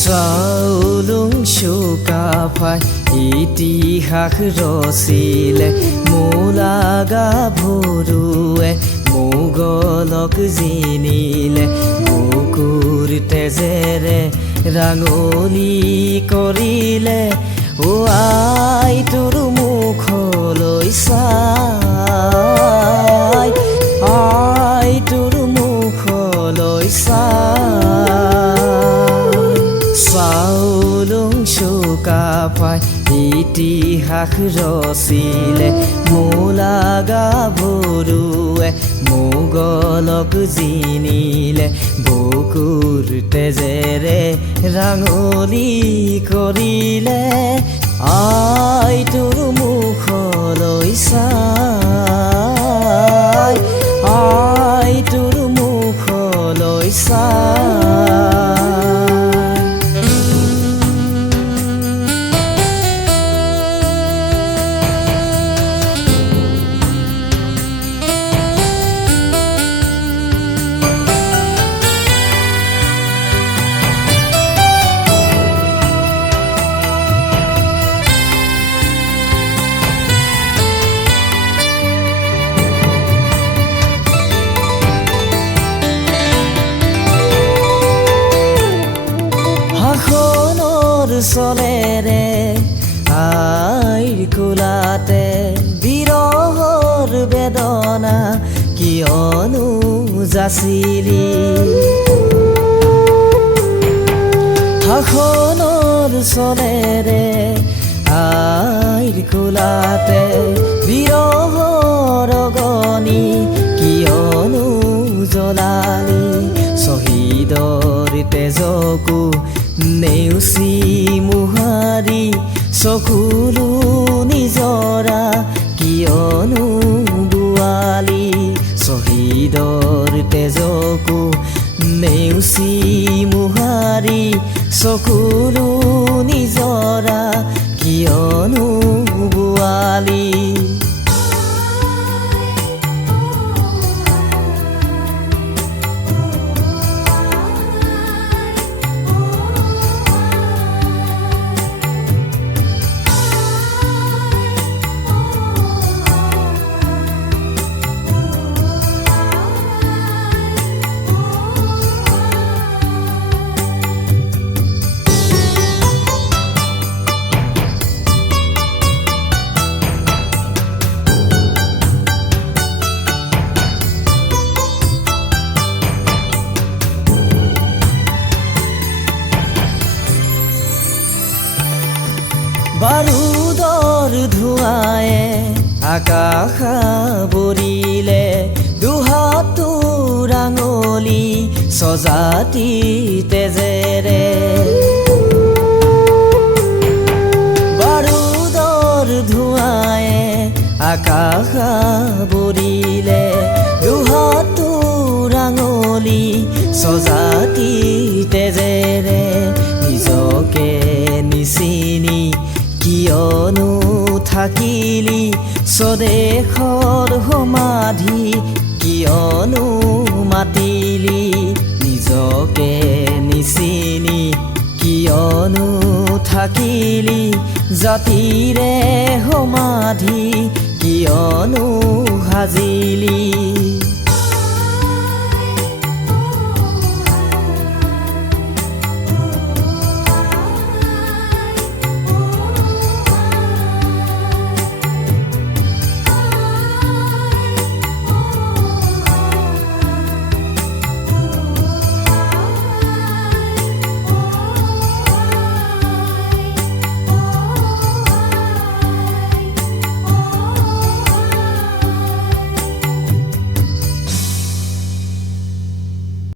চাউলুং চুকাফাই ইতিহাস ৰচিলে মূলাগা ভৰুৱে মোগলক জিনিলে বুকুৰ তেজেৰে ৰাঙলী কৰিলে ও আই তোৰ মুখলৈ চাই আই তোৰ মুখলৈ চাউলুং চুকাফাই ইতিহাস ৰচিলে মূলাগা ভৰুৱে মোগলক জিনিলে বুকুৰ তেজেৰে ৰাঙলী কৰিলে আই তোৰ মুখলৈ চাই আই তোৰ মুখলৈ চলেৰে আইৰ কোলাতে বিৰহৰ বেদনা কিয়নো যাচিলি শাসনৰ চলেৰে আইৰ কোলাতে বিৰহৰ অগনি কিয়নো জ্বলালি শ্বহীদৰ তেজকো নেউচি মুহাৰি চকুলো নিজৰা কিয়নো বুৱালি শ্বহীদৰ তেজকো নেউচি মুহাৰি চকুলো নিজৰা কিয়নো বুৱালি বাৰুদৰ ধোঁৱায়ে আকাশ বৰিলে দুহাতো ৰাঙলী সজাতি তেজেৰে বাৰুদৰ ধোঁৱায়ে আকাশ বৰিলে দুহাতো ৰাঙলী সজাতি তেজেৰে নিজকে নিচিনি কিয়নো থাকিলি স্বদেশৰ সমাধি কিয়নো মাতিলি নিজকে নিচিনি কিয়নো থাকিলি জাতিৰে সমাধি কিয়নো সাজিলি